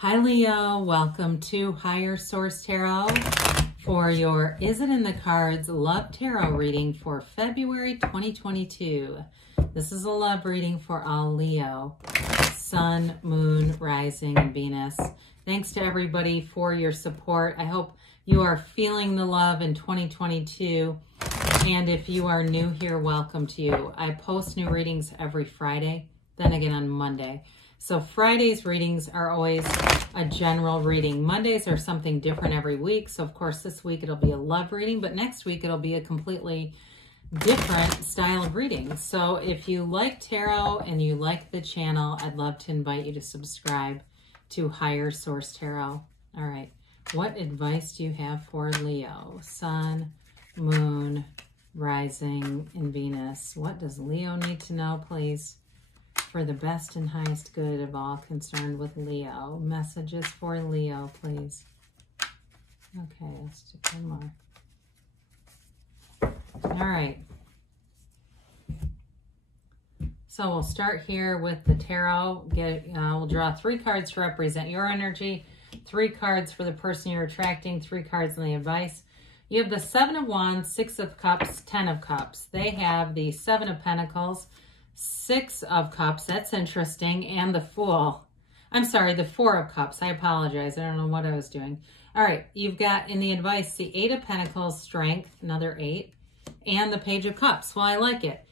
Hi Leo, welcome to Higher Source Tarot for your Is It in the Cards Love Tarot reading for February 2022. This is a love reading for all Leo, Sun, Moon, Rising, and Venus. Thanks to everybody for your support. I hope you are feeling the love in 2022. And if you are new here, welcome to you. I post new readings every Friday, then again on Monday. So Friday's readings are always a general reading. Mondays are something different every week. So of course this week it'll be a love reading, but next week it'll be a completely different style of reading. So if you like tarot and you like the channel, I'd love to invite you to subscribe to Higher Source Tarot. All right, what advice do you have for Leo? Sun, Moon, Rising, and Venus. What does Leo need to know, please? For the best and highest good of all concerned with Leo. Messages for Leo, please. Okay, let's do one more. All right. So we'll start here with the tarot. We'll draw 3 cards to represent your energy, 3 cards for the person you're attracting, 3 cards in the advice. You have the 7 of Wands, 6 of Cups, 10 of Cups. They have the 7 of Pentacles, 6 of Cups, that's interesting, and the Fool. I'm sorry, the 4 of Cups. I apologize. I don't know what I was doing. All right, you've got in the advice the 8 of Pentacles, Strength, another 8, and the Page of Cups. Well, I like it.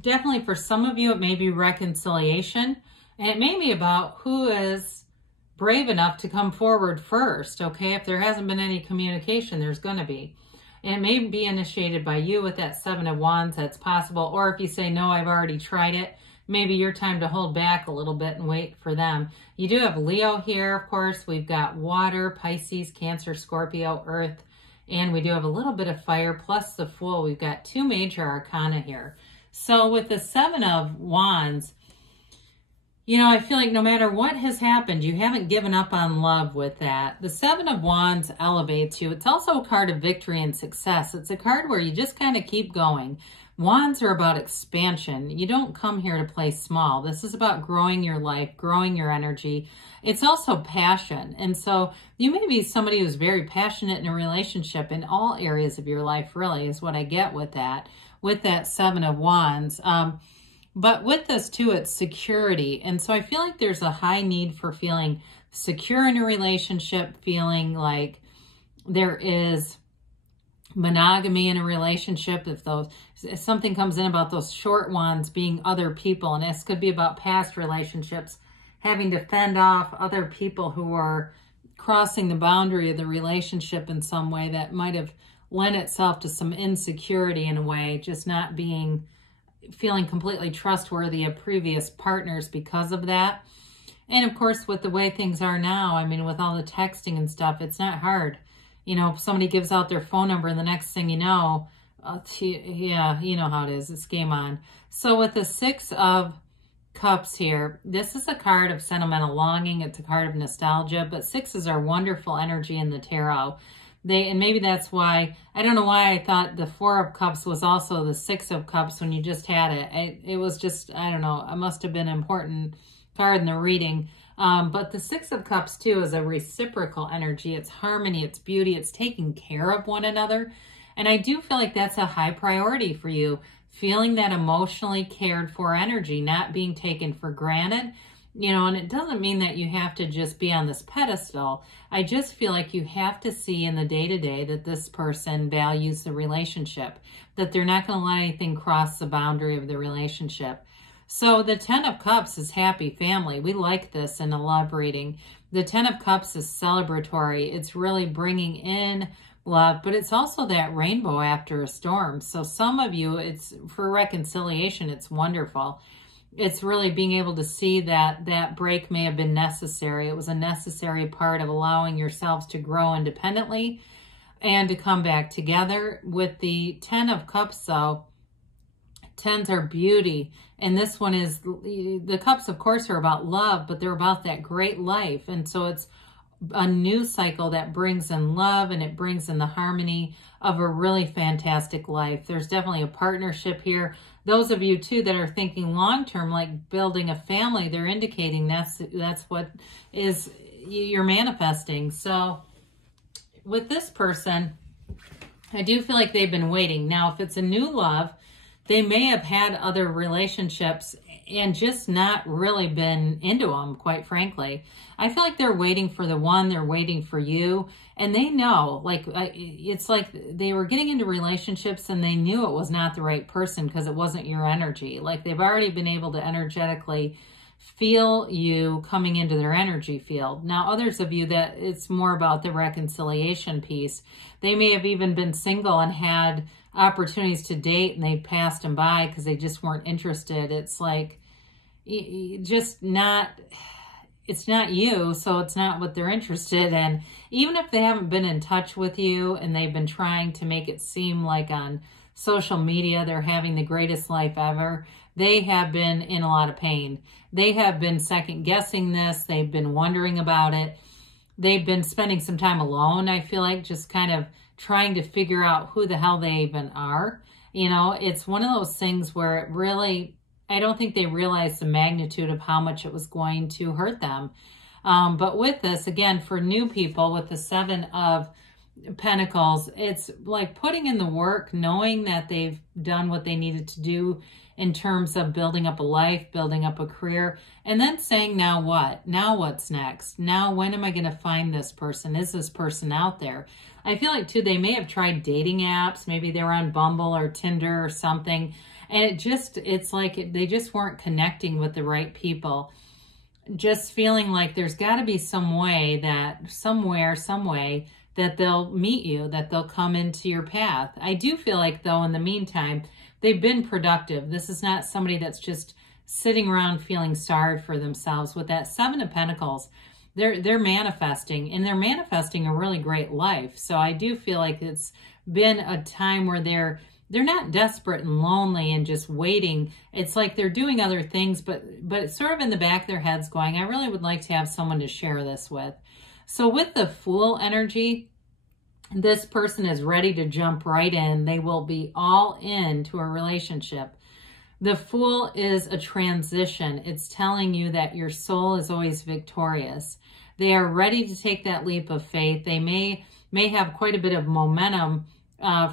Definitely for some of you, it may be reconciliation, and it may be about who is brave enough to come forward first, okay? If there hasn't been any communication, there's going to be. And it may be initiated by you with that 7 of Wands, that's possible. Or if you say, no, I've already tried it, maybe your time to hold back a little bit and wait for them. You do have Leo here, of course. We've got water, Pisces, Cancer, Scorpio, Earth, and we do have a little bit of fire, plus the Fool. We've got 2 major arcana here. So with the 7 of Wands, you know, I feel like no matter what has happened, you haven't given up on love with that. The 7 of Wands elevates you. It's also a card of victory and success. It's a card where you just kind of keep going. Wands are about expansion. You don't come here to play small. This is about growing your life, growing your energy. It's also passion. And so you may be somebody who's very passionate in a relationship in all areas of your life, really, is what I get with that 7 of Wands. But with this too, it's security. And so I feel like there's a high need for feeling secure in a relationship, feeling like there is monogamy in a relationship. If something comes in about those short ones being other people, and this could be about past relationships, having to fend off other people who are crossing the boundary of the relationship in some way that might have lent itself to some insecurity in a way, just not feeling completely trustworthy of previous partners because of that. And of course, with the way things are now, I mean, with all the texting and stuff, it's not hard. You know, if somebody gives out their phone number and the next thing you know, yeah, you know how it is. It's game on. So with the 6 of Cups here, this is a card of sentimental longing. It's a card of nostalgia, but 6s are wonderful energy in the tarot. And maybe that's why, I don't know why I thought the 4 of Cups was also the 6 of Cups when you just had it. It was just, I don't know, it must have been an important card in the reading. But the 6 of Cups too is a reciprocal energy. It's harmony, it's beauty, it's taking care of one another. And I do feel like that's a high priority for you, feeling that emotionally cared for energy, not being taken for granted. You know, and it doesn't mean that you have to just be on this pedestal. I just feel like you have to see in the day-to-day that this person values the relationship, that they're not going to let anything cross the boundary of the relationship. So the 10 of Cups is happy family. We like this in a love reading. The 10 of Cups is celebratory. It's really bringing in love, but it's also that rainbow after a storm. So some of you, it's for reconciliation, it's wonderful. It's really being able to see that that break may have been necessary. It was a necessary part of allowing yourselves to grow independently and to come back together. With the 10 of Cups, though, 10s are beauty. And this one is, the Cups, of course, are about love, but they're about that great life. And so it's a new cycle that brings in love and it brings in the harmony of a really fantastic life. There's definitely a partnership here. those of you too that are thinking long-term, like building a family, they're indicating that's what is you're manifesting. So with this person, I do feel like they've been waiting. Now, if it's a new love, they may have had other relationships and just not really been into them, quite frankly. I feel like they're waiting for the one, they're waiting for you, and they know, like, it's like they were getting into relationships and they knew it was not the right person because it wasn't your energy. Like, they've already been able to energetically feel you coming into their energy field. Now, others of you that it's more about the reconciliation piece. They may have even been single and had opportunities to date and they passed them by because they just weren't interested. It's like, just not, it's not you, so it's not what they're interested in. Even if they haven't been in touch with you and they've been trying to make it seem like on social media they're having the greatest life ever, they have been in a lot of pain. They have been second guessing this. They've been wondering about it. They've been spending some time alone, I feel like, just kind of trying to figure out who the hell they even are. You know, it's one of those things where it really, I don't think they realized the magnitude of how much it was going to hurt them. But with this, again, for new people with the Seven of Pentacles, it's like putting in the work, knowing that they've done what they needed to do in terms of building up a life, building up a career, and then saying, now what? Now what's next? Now when am I going to find this person? Is this person out there? I feel like, too, they may have tried dating apps. Maybe they were on Bumble or Tinder or something. And it's like they just weren't connecting with the right people. Just feeling like there's got to be some way that, somewhere, some way, that they'll meet you, that they'll come into your path. I do feel like, though, in the meantime, they've been productive. This is not somebody that's just sitting around feeling sorry for themselves. With that Seven of Pentacles, they're manifesting, and they're manifesting a really great life. So I do feel like it's been a time where they're not desperate and lonely and just waiting. It's like they're doing other things, but it's sort of in the back of their heads going, I really would like to have someone to share this with. So with the Fool energy, this person is ready to jump right in. They will be all in to a relationship. The Fool is a transition. It's telling you that your soul is always victorious. They are ready to take that leap of faith. They may have quite a bit of momentum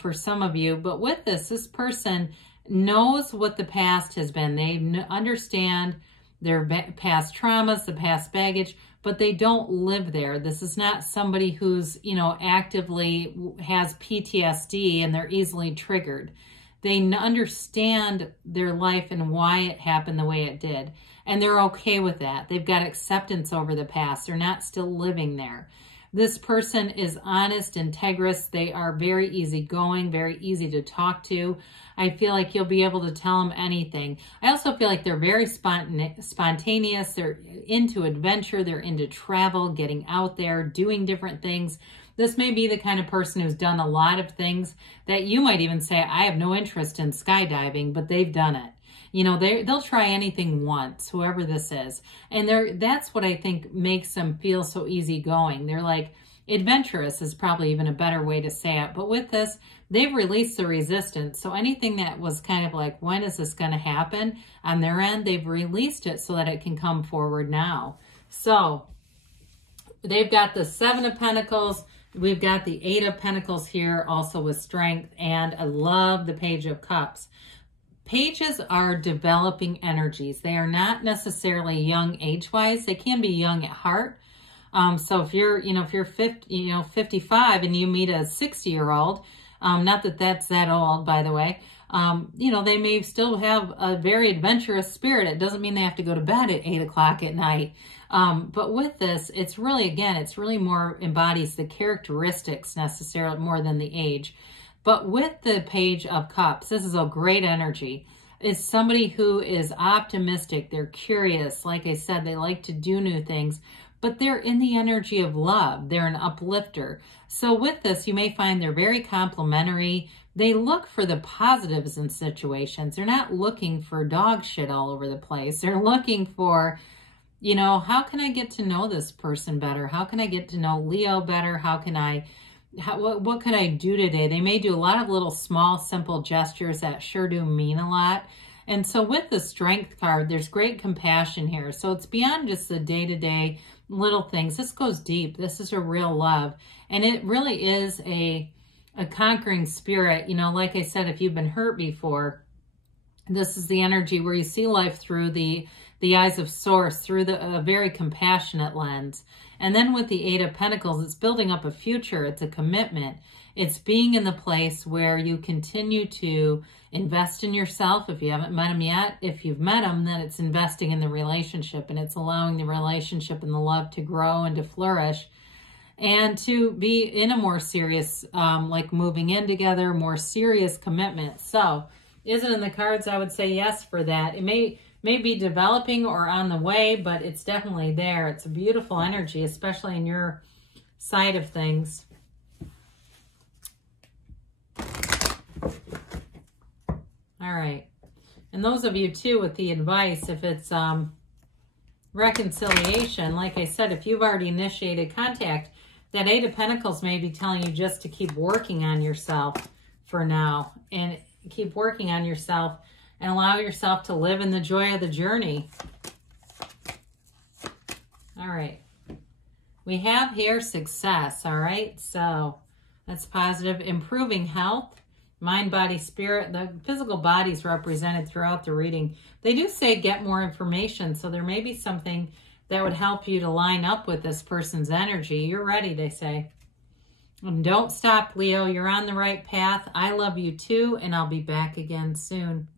for some of you, but with this person knows what the past has been. They understand their past traumas, the past baggage, but they don't live there. This is not somebody who's, actively has PTSD and they're easily triggered. They understand their life and why it happened the way it did. And they're okay with that. They've got acceptance over the past. They're not still living there. This person is honest, integrous. They are very easygoing, very easy to talk to. I feel like you'll be able to tell them anything. I also feel like they're very spontaneous. They're into adventure. They're into travel, getting out there, doing different things. This may be the kind of person who's done a lot of things that you might even say, I have no interest in skydiving, but they've done it. They'll try anything once, whoever this is. And that's what I think makes them feel so easygoing. They're like, adventurous is probably even a better way to say it. But with this, they've released the resistance. So anything that was kind of like, when is this going to happen? On their end, they've released it so that it can come forward now. So they've got the Seven of Pentacles. We've got the Eight of Pentacles here, also with strength. And I love the Page of Cups. Pages are developing energies. They are not necessarily young age-wise. They can be young at heart. So if you're 55 and you meet a 60-year-old, not that that's that old, by the way, they may still have a very adventurous spirit. It doesn't mean they have to go to bed at 8 o'clock at night. But with this, it's really more embodies the characteristics necessarily more than the age. But with the Page of Cups, this is a great energy. It's somebody who is optimistic. They're curious. Like I said, they like to do new things, but they're in the energy of love. They're an uplifter. So with this, you may find they're very complimentary. They look for the positives in situations. They're not looking for dog shit all over the place. They're looking for, how can I get to know this person better? How can I get to know Leo better? How can I what could I do today? They may do a lot of little small, simple gestures that sure do mean a lot. And so with the Strength card, there's great compassion here. So it's beyond just the day-to-day little things. This goes deep. This is a real love. And it really is a conquering spirit. You know, like I said, if you've been hurt before, this is the energy where you see life through the eyes of Source, through a very compassionate lens. And then with the Eight of Pentacles, it's building up a future. It's a commitment. It's being in the place where you continue to invest in yourself if you haven't met them yet. If you've met them, then it's investing in the relationship, and it's allowing the relationship and the love to grow and to flourish and to be in a more serious, like moving in together, more serious commitment. So is it in the cards? I would say yes for that. It may be developing or on the way, but it's definitely there. It's a beautiful energy, especially in your side of things. All right. And those of you too with the advice, if it's reconciliation, like I said, if you've already initiated contact, that Eight of Pentacles may be telling you just to keep working on yourself for now, and keep working on yourself and allow yourself to live in the joy of the journey. All right. We have here success, all right? So that's positive. Improving health, mind, body, spirit. The physical body is represented throughout the reading. They do say get more information, so there may be something that would help you to line up with this person's energy. You're ready, they say. And don't stop, Leo. You're on the right path. I love you too, and I'll be back again soon.